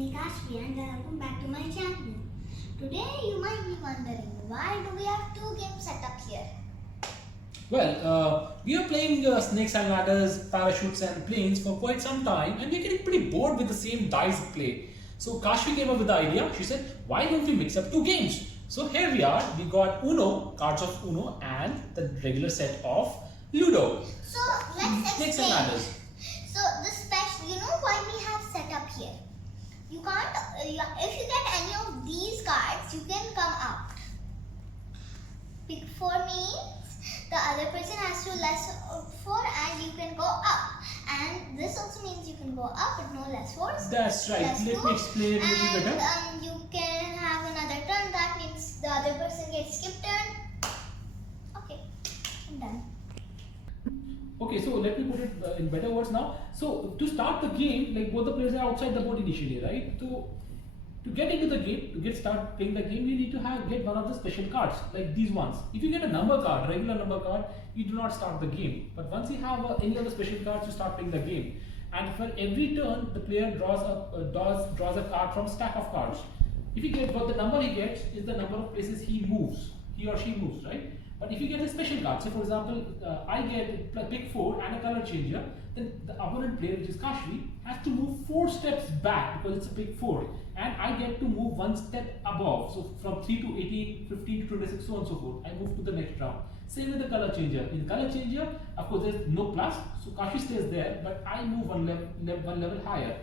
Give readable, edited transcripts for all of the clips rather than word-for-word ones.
me Kashvi and welcome back to my channel. Today you might be wondering, why do we have two games set up here? Well, we are playing snakes and ladders, parachutes and planes for quite some time, and we're getting pretty bored with the same dice play. So Kashvi came up with the idea. She said, why don't we mix up two games? So here we are, we got Uno, cards of Uno, and the regular set of Ludo. So let's Snakes and explain. ladders. So the special, you know why we have set up here? You can't, if you get any of these cards, you can come out. Pick 4 means the other person has to less 4 and you can go up. And this also means you can go up but no less 4s. That's right. Less Let two. me explain a little better. And you can have another turn. That means the other person gets skip turn. Okay, I'm done. Okay, so let me put it in better words now. So to start the game, like both the players are outside the board initially, right? So to get into the game, to start playing the game, you need to get one of the special cards, like these ones. If you get a number card, regular number card, you do not start the game. But once you have any of the special cards, you start playing the game. And for every turn, the player draws a card from stack of cards. If you get what the number he gets is the number of places he or she moves, right? But if you get a special card, say for example, I get a pick 4 and a color changer, then the opponent player, which is Kashvi, has to move 4 steps back because it's a pick 4, and I get to move 1 step above. So from 3 to 18, 15 to 26, so on and so forth. I move to the next round. Same with the color changer. In color changer, of course, there's no plus, so Kashvi stays there, but I move one level higher.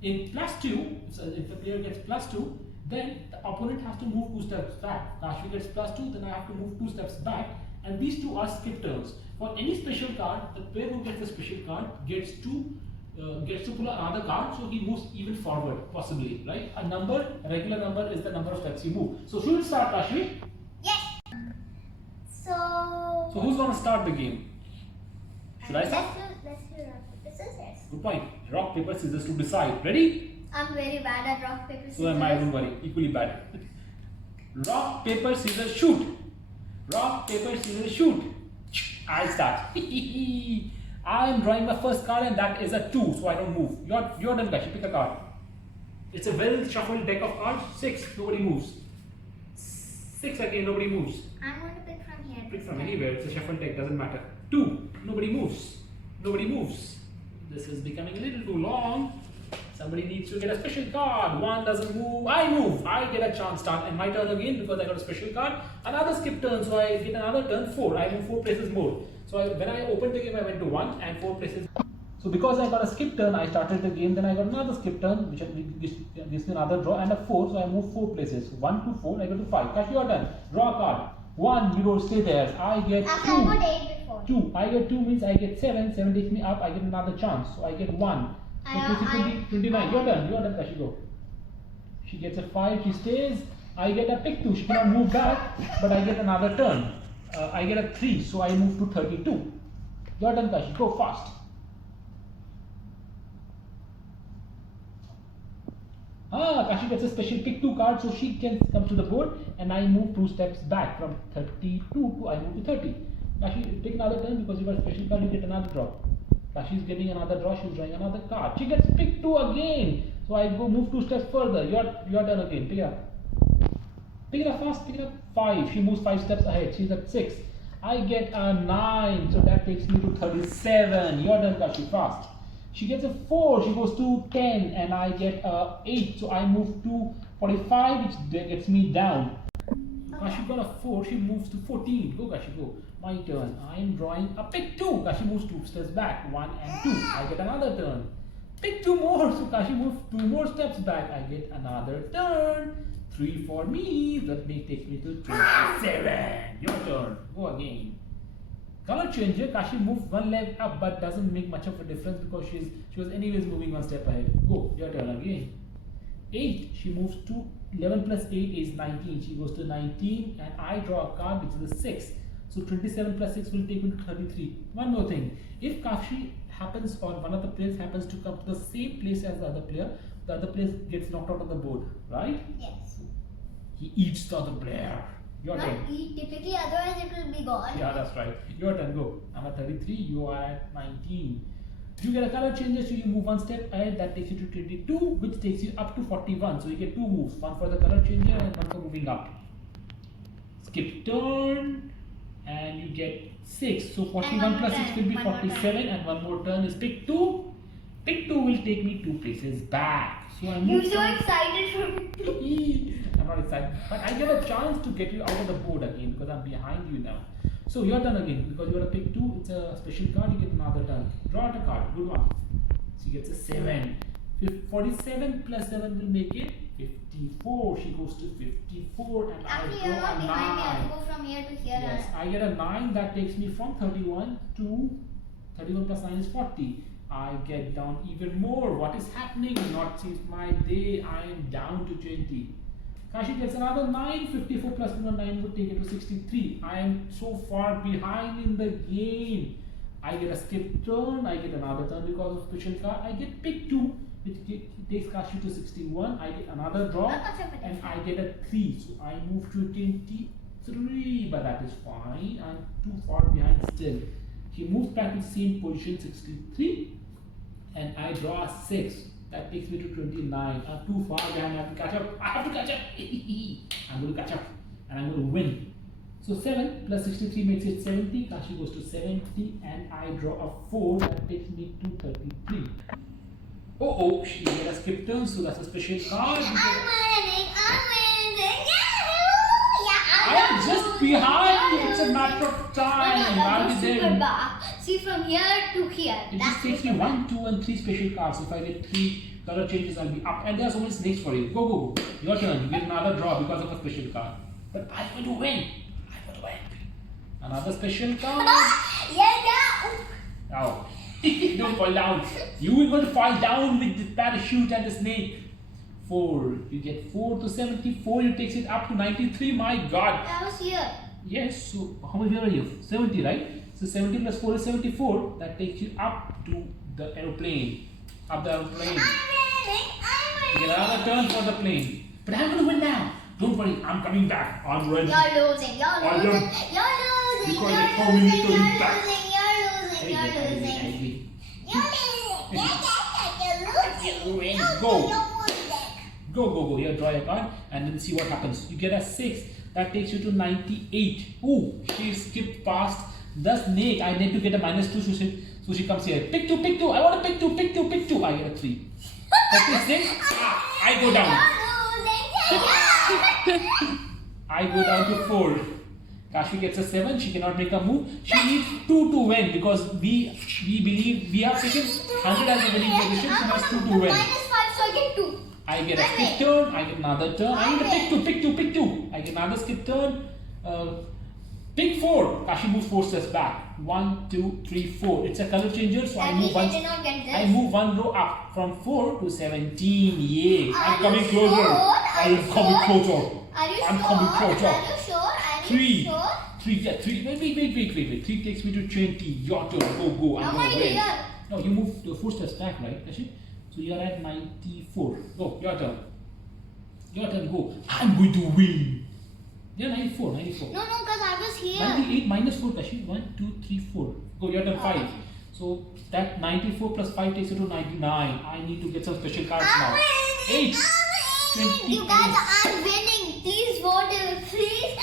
In +2, if the player gets +2, then the opponent has to move 2 steps back. Kashvi gets +2, then I have to move 2 steps back, and these two are skip turns. For any special card, the player who gets the special card gets to pull another card, so he moves even forward, possibly, right? A regular number is the number of steps you move. So should we start, Kashvi? Yes. So who's going to start the game? Should I start? Let's do rock, paper, scissors. Good point. Rock, paper, scissors to decide. Ready? I'm very bad at rock, paper, scissors. So am I, don't worry. Equally bad. Rock, paper, scissors, shoot. Rock, paper, scissors, shoot. I start. I am drawing my first card and that is a 2, so I don't move. You're done, Kashvi. Pick a card. It's a well shuffled deck of cards. 6, nobody moves. 6 again, nobody moves. I'm going to pick from here. Pick from anywhere. It's a shuffled deck, doesn't matter. 2, nobody moves. Nobody moves. This is becoming a little too long. Somebody needs to get a special card. 1 doesn't move. I move. I get a chance start. And my turn again because I got a special card. Another skip turn. So I get another turn 4. I move 4 places more. So when I opened the game, I went to 1 and 4 places. So because I got a skip turn, I started the game. Then I got another skip turn, which gives me another draw and a 4. So I move 4 places. 1 to 4. I go to 5. Kashvi, you're done. Draw a card. 1. You don't stay there. I get 2. After I got 8 before. 2. I get 2 means I get 7. 7 takes me up. I get another chance. So I get 1. So 29. You're done. Kashvi, go. She gets a 5. She stays. I get a pick 2. She cannot move back, but I get another turn. I get a 3. So I move to 32. You're done, Kashvi. Go fast. Kashvi gets a special pick 2 card, so she can come to the board, and I move 2 steps back from 32 to I move to 30. Kashvi, take another turn because you got a special card. You get another draw. She's getting another draw, she's drawing another card. She gets pick 2 again. So I go move 2 steps further. You're done again. Pick it up. Pick it up fast, pick it up. 5. She moves 5 steps ahead. She's at 6. I get a 9. So that takes me to 37. You're done, Kashvi, fast. She gets a 4. She goes to 10 and I get a 8. So I move to 45, which gets me down. Kashvi got a 4, she moves to 14. Go, Kashvi, go. My turn. I am drawing a pick 2. Kashvi moves 2 steps back. 1 and 2. I get another turn. Pick 2 more. So Kashvi moves 2 more steps back. I get another turn. 3 for me. That takes me to 27. Your turn. Go again. Color changer. Kashvi moves 1 leg up, but doesn't make much of a difference because she was anyways moving 1 step ahead. Go. Your turn again. 8. She moves to 11 plus 8 is 19. She goes to 19 and I draw a card which is a 6. So 27 plus 6 will take me to 33. One more thing. If Kashvi happens or one of the players happens to come to the same place as the other player gets knocked out of the board, right? Yes. He eats the other player. Your Not turn. eat typically, otherwise it will be gone. Yeah, that's right. Your turn, go. I'm at 33, you are at 19. You get a color changer, so you move one step ahead, that takes you to 22, which takes you up to 41. So you get two moves, one for the color changer and one for moving up. Skip turn, and you get 6. So 41 plus 6 will be 47, and one more turn is pick 2. Pick 2 will take me 2 places back. So I move. You're so excited for me. I'm not excited, but I get a chance to get you out of the board again because I'm behind you now. So your turn again, because you got to pick 2. It's a special card. You get another turn. Draw out a card. Good one. She gets a 7. 47 plus 7 will make it 54. She goes to 54, and Actually, I you're draw not a behind me. I have 9. to go from here to here. Yes, I get a 9. That takes me from 31 to 31 plus 9 is 40. I get down even more. What is happening? Not since my day. I am down to 20. Kashi gets another 9. 54 plus 9 would take it to 63. I am so far behind in the game. I get a skip turn. I get another turn because of special card. I get pick 2, which takes Kashi to 61. I get another draw, and I get a 3. So I move to 23, but that is fine. I'm too far behind still. He moves back to the same position, 63, and I draw a 6. That takes me to 29. I'm too far behind. I have to catch up. I have to catch up. I'm going to catch up, and I'm going to win. So 7 plus 63 makes it 70. Kashi goes to 70, and I draw a 4. That takes me to 33. Oh, she get a skip turn, so that's a special card. I'm winning. I am just behind you. It's a matter of time. I'll be super there. back. See, from here to here. It just takes me 1, 2, and 3 special cards. If I get 3 color changes, I'll be up. And there's so many snakes for you. Go, go, go. Your turn. You get another draw because of a special card. But I'm going to win. I'm going to win. Another special card. Yeah. Oh. Don't fall down. You are going to fall down with the parachute and the snake. 4. You get 4 to 74. You takes it up to 93. My God. I was here. Yes. So how many are you? 70, right? So 70 plus 4 is 74. That takes you up to the aeroplane. Up the aeroplane. You get another turn for the plane. But I'm going to win now. Don't worry. I'm coming back. I'm ready. You're losing. I You're don't- losing. You're losing. Because You're they told me losing. to You're be back. losing. You're losing. You're losing. You're losing. Go. Go, go, go. Here, draw your card and then see what happens. You get a 6. That takes you to 98. Ooh, she skipped past the snake. I need to get a -2, so she comes here. Pick 2, pick 2. I want to pick 2, pick 2, pick 2. I get a 3. 36. I go down. I go down to 4. Kashi gets a 7. She cannot make a move. She needs 2 to win because we believe we have taken 100 as a winning position. She has 2 to win. -5, so I get 2. I get a skip turn, I get another turn, I get a pick 2, pick 2, pick 2. I get another skip turn, pick 4. Kashi moves 4 steps back. 1, 2, 3, 4. It's a color changer, so I At move least I one. did not get this. I move 1 row up from 4 to 17. Yay! I'm Are coming you closer. sure? I Are you am coming sure? closer. Are you I'm sure? coming closer. Are you sure? Are you 3. sure? 3, yeah, 3. Wait. 3 takes me to 20. Your turn. Go. I'm How going am to I win. here? No, you move 4 steps back, right, Kashi? So you're at 94. Go, your turn. Your turn, go. I'm going to win. You're 94. No, because I was here. 98 minus 4, Kashi. 1, 2, 3, 4. Go, your turn, 5. Okay. So that 94 plus 5 takes you to 99. I need to get some special cards now. I'm winning. 8. I'm winning. 28. You guys, I'm winning. Please vote. Please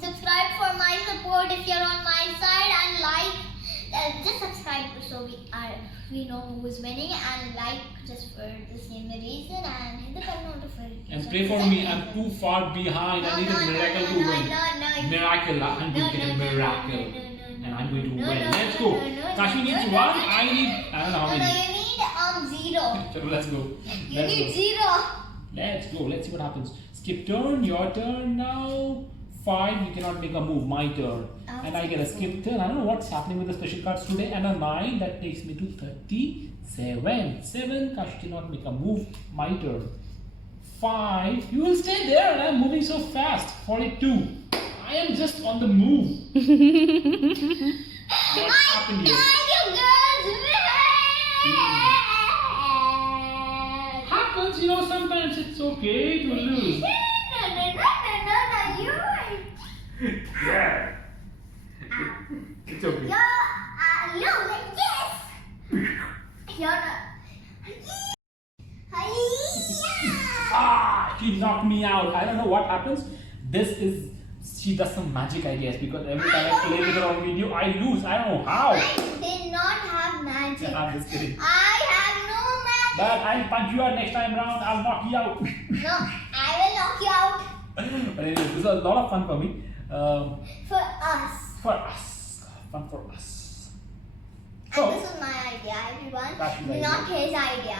subscribe for my support if you're on my side and like. Just subscribe so we know who is winning and like just for the same reason and hit the bell notification. And pray for me. I'm too far behind. I need a miracle to win. Miracle. I'm going to get a miracle. And I'm going to win. Let's go. Kashi needs 1. I need. I don't know how No, many. you need 0. So let's go. You Let's need go. 0. Let's go. Let's see what happens. Skip turn. Your turn now. 5. You cannot make a move. My turn. And I get a skip turn. I don't know what's happening with the special cards today. And a 9. That takes me to 37. 7. Kashi cannot make a move. My turn. 5. You will stay there. And I'm moving so fast. 42. I am just on the move. What's happened here? Happens, sometimes it's okay to lose. You're right. Yeah. It's okay. Yes. She knocked me out. I don't know what happens. She does some magic, I guess, because every time I play with her on video, I lose. I don't know how. I did not have magic. I'm just kidding. I have no magic. But I'll punch you out next time round. I'll knock you out. No, I will knock you out. But anyway, this was a lot of fun for me. For us. For us. Fun for us. And So, this is my idea, everyone. Kashi's idea. Not his idea.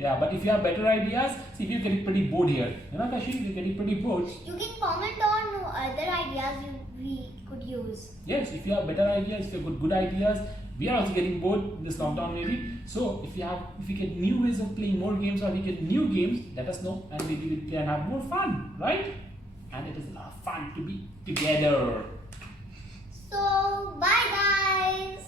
yeah, but if you have better ideas, see if you're getting pretty bored here. You know, Kashi, you're getting pretty bored. You can comment on other ideas we could use. Yes, if you have better ideas, if you have good ideas, we are also getting bored in this lockdown maybe. So if you get new ways of playing more games or we get new games, let us know and maybe we can have more fun, right? And it is a lot of fun to be together. So bye guys.